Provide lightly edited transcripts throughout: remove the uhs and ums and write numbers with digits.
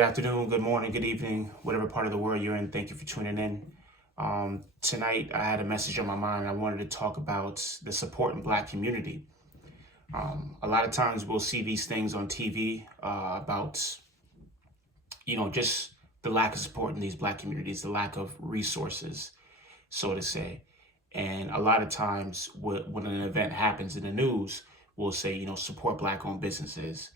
Good afternoon, good morning, good evening, whatever part of the world you're in. Thank you for tuning in. Tonight, I had a message on my mind. I wanted to talk about the support in Black community. A lot of times we'll see these things on TV about, just the lack of support in these Black communities, the lack of resources, so to say. And a lot of times when an event happens in the news, we'll say, support Black-owned businesses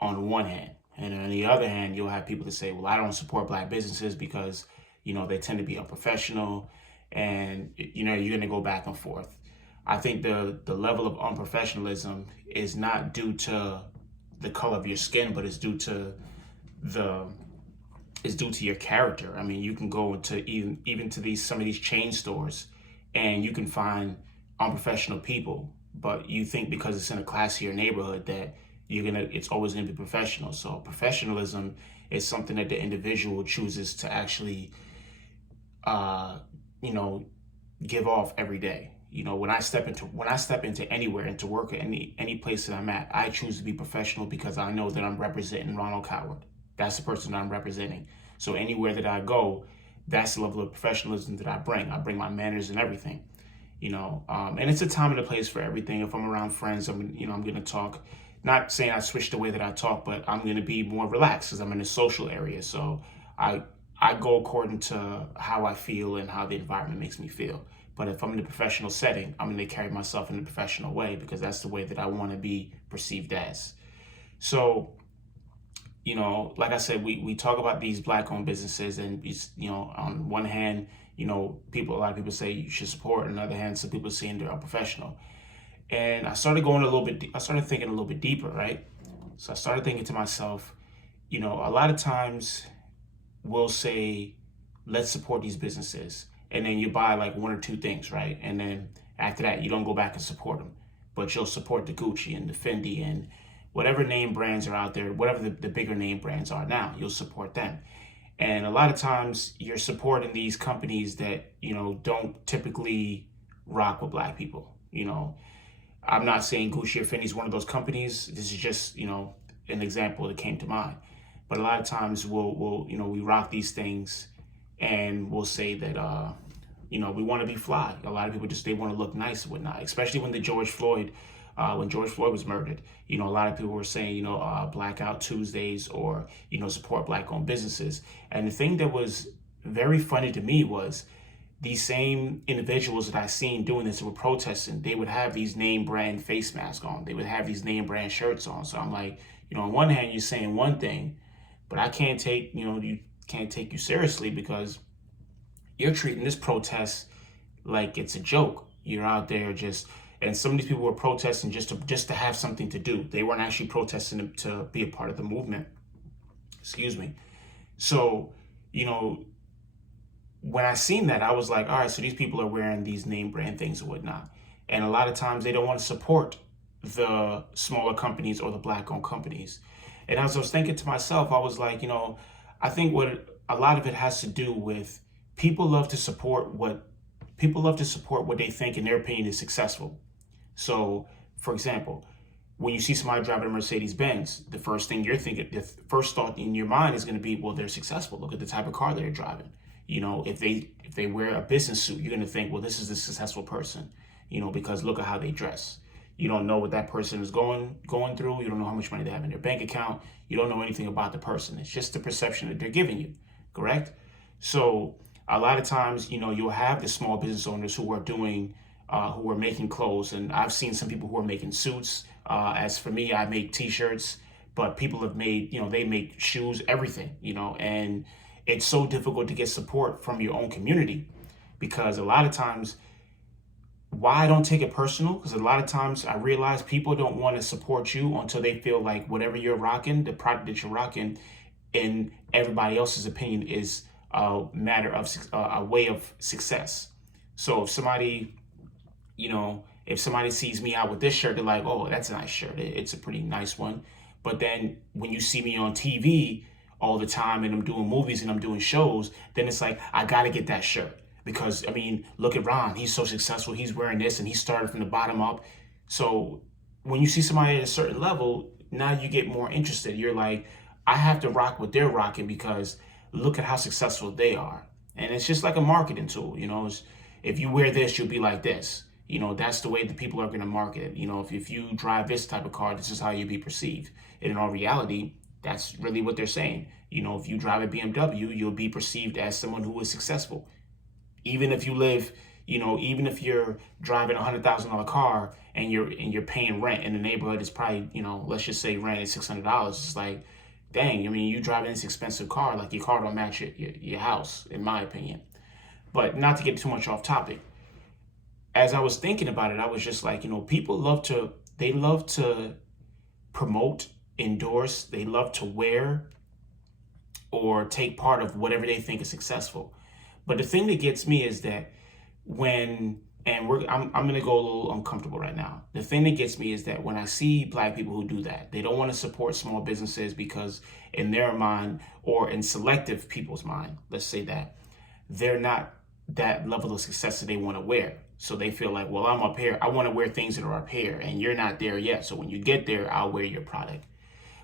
on one hand. And on the other hand, you'll have people that say, well, I don't support Black businesses because, they tend to be unprofessional and, you're going to go back and forth. I think the level of unprofessionalism is not due to the color of your skin, but it's due to your character. I mean, you can go into even to some of these chain stores and you can find unprofessional people, but you think because it's in a classier neighborhood that it's always gonna be professional. So professionalism is something that the individual chooses to actually, give off every day. When I step into anywhere, into work or any place that I'm at, I choose to be professional because I know that I'm representing Ronald Coward. That's the person that I'm representing. So anywhere that I go, that's the level of professionalism that I bring. I bring my manners and everything. And it's a time and a place for everything. If I'm around friends, I'm gonna talk. Not saying I switched the way that I talk, but I'm going to be more relaxed because I'm in a social area. So I go according to how I feel and how the environment makes me feel. But if I'm in a professional setting, I'm going to carry myself in a professional way because that's the way that I want to be perceived as. So, like I said, we talk about these Black-owned businesses and, on one hand, a lot of people say you should support. On the other hand, some people saying they're unprofessional. And I started thinking a little bit deeper, right? So I started thinking to myself, a lot of times we'll say, let's support these businesses. And then you buy like one or two things, right? And then after that, you don't go back and support them. But you'll support the Gucci and the Fendi and whatever name brands are out there, whatever the bigger name brands are now, you'll support them. And a lot of times you're supporting these companies that, don't typically rock with Black people, I'm not saying Gucci or Fendi is one of those companies. This is just, an example that came to mind. But a lot of times we rock these things and we'll say that, we want to be fly. A lot of people they want to look nice and whatnot, especially when George Floyd was murdered. A lot of people were saying, Blackout Tuesdays or, support Black-owned businesses. And the thing that was very funny to me was, these same individuals that I seen doing this were protesting. They would have these name brand face masks on. They would have these name brand shirts on. So I'm like, on one hand, you're saying one thing, but I can't take, you can't take you seriously because you're treating this protest like it's a joke. You're out there and some of these people were protesting just to have something to do. They weren't actually protesting to be a part of the movement. Excuse me. So, when I seen that, I was like, all right, so these people are wearing these name brand things and whatnot. And a lot of times they don't want to support the smaller companies or the Black-owned companies. And as I was thinking to myself, I was like, I think what a lot of it has to do with people love to support what they think in their opinion is successful. So, for example, when you see somebody driving a Mercedes-Benz, the first thought in your mind is going to be, well, they're successful. Look at the type of car they're driving. If they wear a business suit, you're going to think, well, this is a successful person, because look at how they dress. You don't know what that person is going through. You don't know how much money they have in their bank account. You don't know anything about the person. It's just the perception that they're giving you, correct? So a lot of times, you'll have the small business owners who are making clothes. And I've seen some people who are making suits. As for me, I make t-shirts, but people have made, they make shoes, everything, and it's so difficult to get support from your own community because a lot of times, why I don't take it personal, because a lot of times I realize people don't want to support you until they feel like whatever you're rocking, the product that you're rocking, in everybody else's opinion is a matter of a way of success. So if somebody sees me out with this shirt, they're like, oh, that's a nice shirt. It's a pretty nice one. But then when you see me on TV, all the time and I'm doing movies and I'm doing shows, then it's like, I got to get that shirt because, look at Ron. He's so successful. He's wearing this and he started from the bottom up. So when you see somebody at a certain level, now you get more interested. You're like, I have to rock what they're rocking because look at how successful they are. And it's just like a marketing tool, if you wear this, you'll be like this. That's the way the people are going to market it. If you drive this type of car, this is how you'll be perceived. And in all reality, that's really what they're saying. If you drive a BMW, you'll be perceived as someone who is successful. Even if you live, even if you're driving $100,000 car and you're paying rent in the neighborhood, it's probably, let's just say rent is $600. It's like, dang, you driving this expensive car, like your car don't match your house, in my opinion. But not to get too much off topic. As I was thinking about it, I was just like, people love to promote, endorse, they love to wear or take part of whatever they think is successful. But the thing that gets me is that I'm going to go a little uncomfortable right now. The thing that gets me is that when I see Black people who do that, they don't want to support small businesses because in their mind, or in selective people's mind, let's say that, they're not that level of success that they want to wear. So they feel like, well, I'm up here, I want to wear things that are up here, and you're not there yet. So when you get there, I'll wear your product.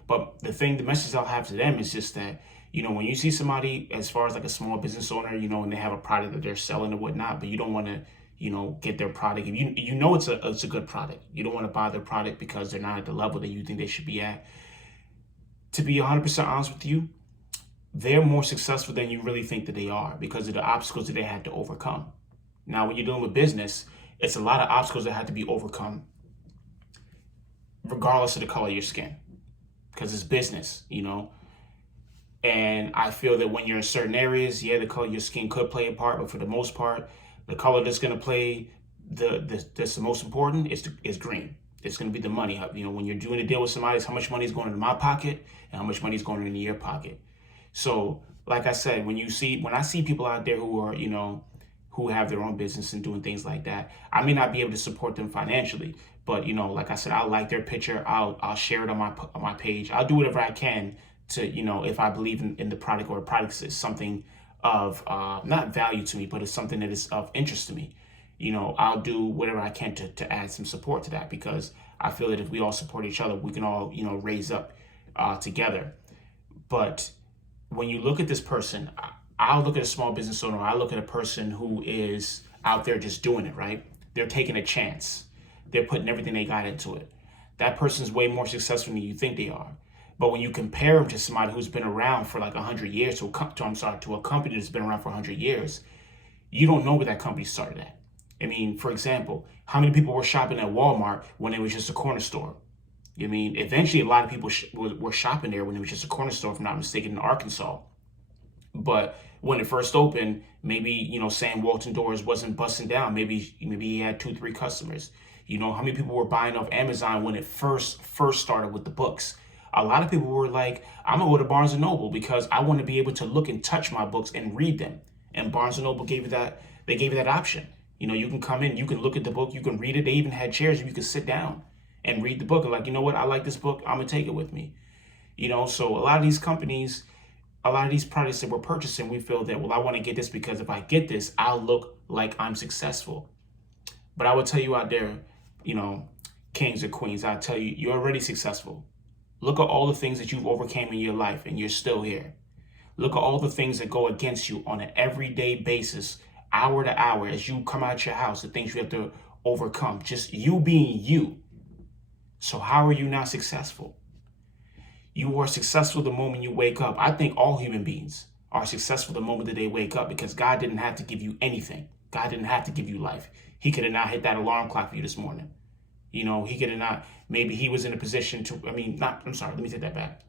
But the message I'll have to them is just that, when you see somebody, as far as like a small business owner, and they have a product that they're selling or whatnot, but you don't want to, get their product. If it's a good product, you don't want to buy their product because they're not at the level that you think they should be at. To be 100% honest with you, they're more successful than you really think that they are because of the obstacles that they had to overcome. Now, when you're dealing with business, it's a lot of obstacles that have to be overcome, regardless of the color of your skin, because it's business, And I feel that when you're in certain areas, the color of your skin could play a part, but for the most part, the color that's going to play that's the most important is green. It's going to be the money. When you're doing a deal with somebody, it's how much money is going into my pocket and how much money is going into your pocket. So, like I said, when I see people out there who are, who have their own business and doing things like that, I may not be able to support them financially, but like I said, I'll like their picture. I'll share it on my page. I'll do whatever I can to, if I believe in the product, or a product is something of not value to me, but it's something that is of interest to me. I'll do whatever I can to add some support to that, because I feel that if we all support each other, we can all, raise up together. But when you look at this person, I'll look at a small business owner, I look at a person who is out there just doing it, right? They're taking a chance. They're putting everything they got into it. That person's way more successful than you think they are. But when you compare them to somebody who's been around for like 100 years, to a company that's been around for 100 years, you don't know where that company started at. For example, how many people were shopping at Walmart when it was just a corner store? Eventually a lot of people were shopping there when it was just a corner store, if I'm not mistaken, in Arkansas. But when it first opened, maybe, Sam Walton doors wasn't busting down. Maybe he had 2-3 customers. How many people were buying off Amazon when it first started with the books? A lot of people were like, I'm gonna go to Barnes & Noble because I want to be able to look and touch my books and read them. And Barnes & Noble gave you that. They gave you that option. You can come in, you can look at the book, you can read it. They even had chairs where you could sit down and read the book. And like, you know what? I like this book. I'm gonna take it with me. So a lot of these companies, a lot of these products that we're purchasing, we feel that, well, I want to get this because if I get this, I'll look like I'm successful. But I would tell you out there, kings or queens, I tell you, you're already successful. Look at all the things that you've overcame in your life and you're still here. Look at all the things that go against you on an everyday basis, hour to hour, as you come out your house, the things you have to overcome, just you being you. So how are you not successful? You are successful the moment you wake up. I think all human beings are successful the moment that they wake up, because God didn't have to give you anything. God didn't have to give you life. He could have not hit that alarm clock for you this morning. He could have not, maybe he was in a position to, let me take that back.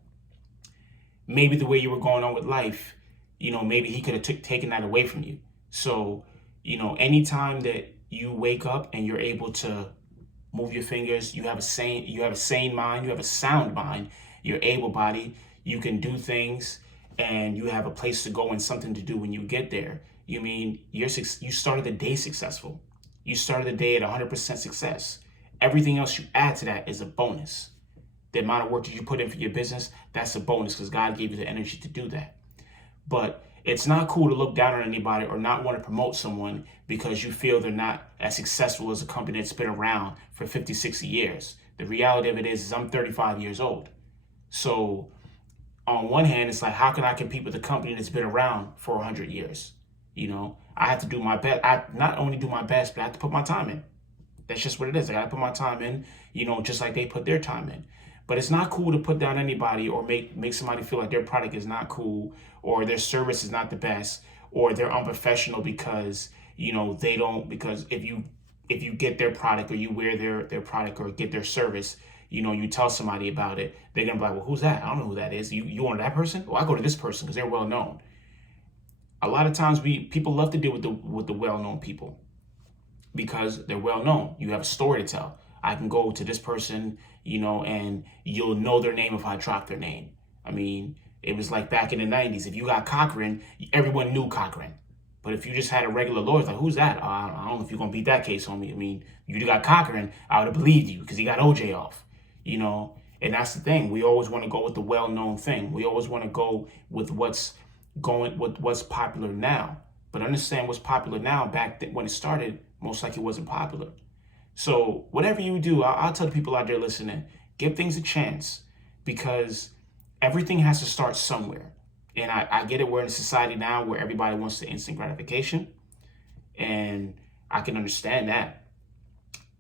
Maybe the way you were going on with life, maybe he could have taken that away from you. So, anytime that you wake up and you're able to move your fingers, you have a sane mind, you have a sound mind, you're able-bodied, you can do things, and you have a place to go and something to do when you get there. You started the day successful. You started the day at 100% success. Everything else you add to that is a bonus. The amount of work that you put in for your business, that's a bonus, because God gave you the energy to do that. But it's not cool to look down on anybody or not want to promote someone because you feel they're not as successful as a company that's been around for 50, 60 years. The reality of it is I'm 35 years old. So on one hand, it's like, how can I compete with a company that's been around for 100 years? I have to do my best. I not only do my best, but I have to put my time in. That's just what it is. I got to put my time in, just like they put their time in. But it's not cool to put down anybody or make somebody feel like their product is not cool, or their service is not the best, or they're unprofessional because, they don't, because if you get their product, or you wear their product, or get their service, you tell somebody about it, they're going to be like, well, who's that? I don't know who that is. You want that person? Well, I go to this person because they're well known. A lot of times people love to deal with the well-known people because they're well known. You have a story to tell. I can go to this person, and you'll know their name if I drop their name. I mean, it was like back in the 90s. If you got Cochran, everyone knew Cochran. But if you just had a regular lawyer, it's like, who's that? I don't know if you're going to beat that case on me. I mean, you got Cochran, I would have believed you because he got OJ off, And that's the thing. We always want to go with the well-known thing. We always want to go with what's popular now. But understand what's popular now, back then when it started, most likely wasn't popular. So whatever you do, I'll tell the people out there listening, give things a chance, because everything has to start somewhere. And I get it, we're in a society now where everybody wants the instant gratification, and I can understand that.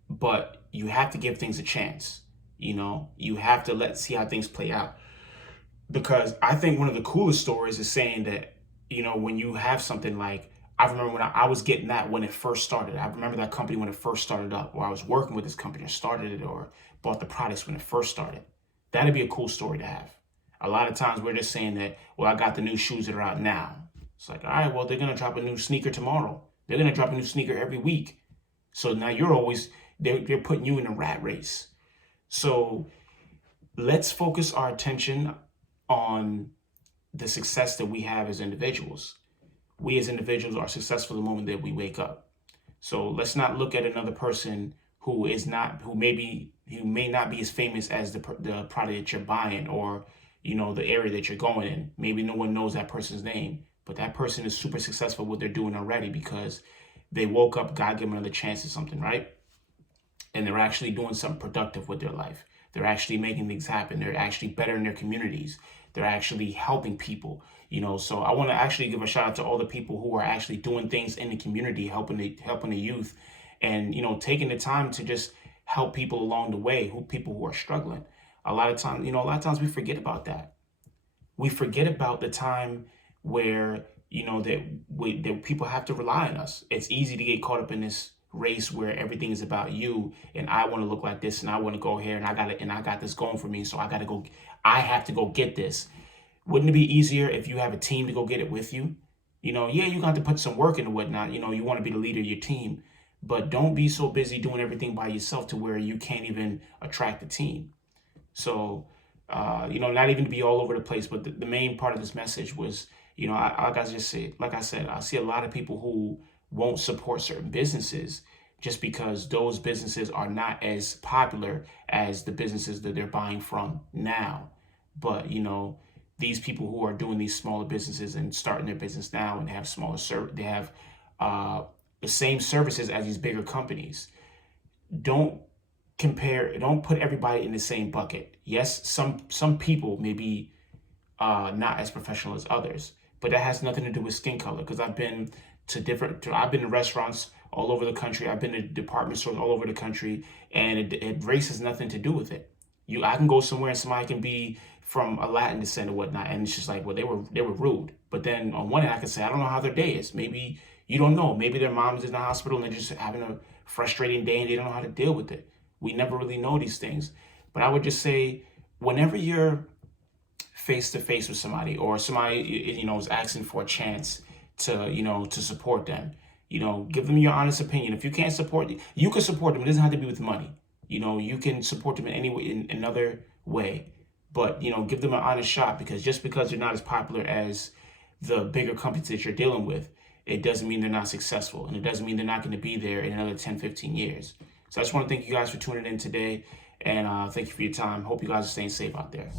But you have to give things a chance. You have to see how things play out. Because I think one of the coolest stories is saying that, when you have something like, I remember when I was getting that when it first started. I remember that company when it first started up, or I was working with this company or started it, or bought the products when it first started. That'd be a cool story to have. A lot of times we're just saying that, well, I got the new shoes that are out now. It's like, all right, well, they're going to drop a new sneaker tomorrow. They're going to drop a new sneaker every week. So now they're putting you in a rat race. So let's focus our attention on the success that we have as individuals. We as individuals are successful the moment that we wake up. So let's not look at another person who may not be as famous as the product that you're buying, or the area that you're going in. Maybe no one knows that person's name, but that person is super successful what they're doing already because they woke up, God gave them another chance at something, right? And they're actually doing something productive with their life. They're actually making things happen. They're actually better in their communities. They're actually helping people, So I want to actually give a shout out to all the people who are actually doing things in the community, helping the youth, and taking the time to just help people along the way, people who are struggling. A lot of times we forget about that. We forget about the time where that people have to rely on us. It's easy to get caught up in this race where everything is about you, and I want to look like this, and I want to go here, and I got this going for me, so I have to go get this. Wouldn't it be easier if you have a team to go get it with you? Yeah, you got to put some work in and whatnot. You want to be the leader of your team, but don't be so busy doing everything by yourself to where you can't even attract a team. So, not even to be all over the place, but the main part of this message was, like I said, I see a lot of people who won't support certain businesses just because those businesses are not as popular as the businesses that they're buying from now. But, these people who are doing these smaller businesses and starting their business now and have they have the same services as these bigger companies. Don't put everybody in the same bucket. Yes, some people may be not as professional as others, but that has nothing to do with skin color. Because I've been to restaurants all over the country. I've been to department stores all over the country, and race has nothing to do with it. I can go somewhere and somebody can be from a Latin descent or whatnot, and it's just like, well, they were rude. But then on one hand, I can say, I don't know how their day is. Maybe you don't know. Maybe their mom's in the hospital and they're just having a frustrating day and they don't know how to deal with it. We never really know these things. But I would just say, whenever you're face to face with somebody, or somebody is asking for a chance to support them, give them your honest opinion. If you can't support, you can support them. It doesn't have to be with money. You can support them in any way, in another way. But give them an honest shot, because just because they're not as popular as the bigger companies that you're dealing with, it doesn't mean they're not successful, and it doesn't mean they're not going to be there in another 10, 15 years. So I just want to thank you guys for tuning in today, and thank you for your time. Hope you guys are staying safe out there.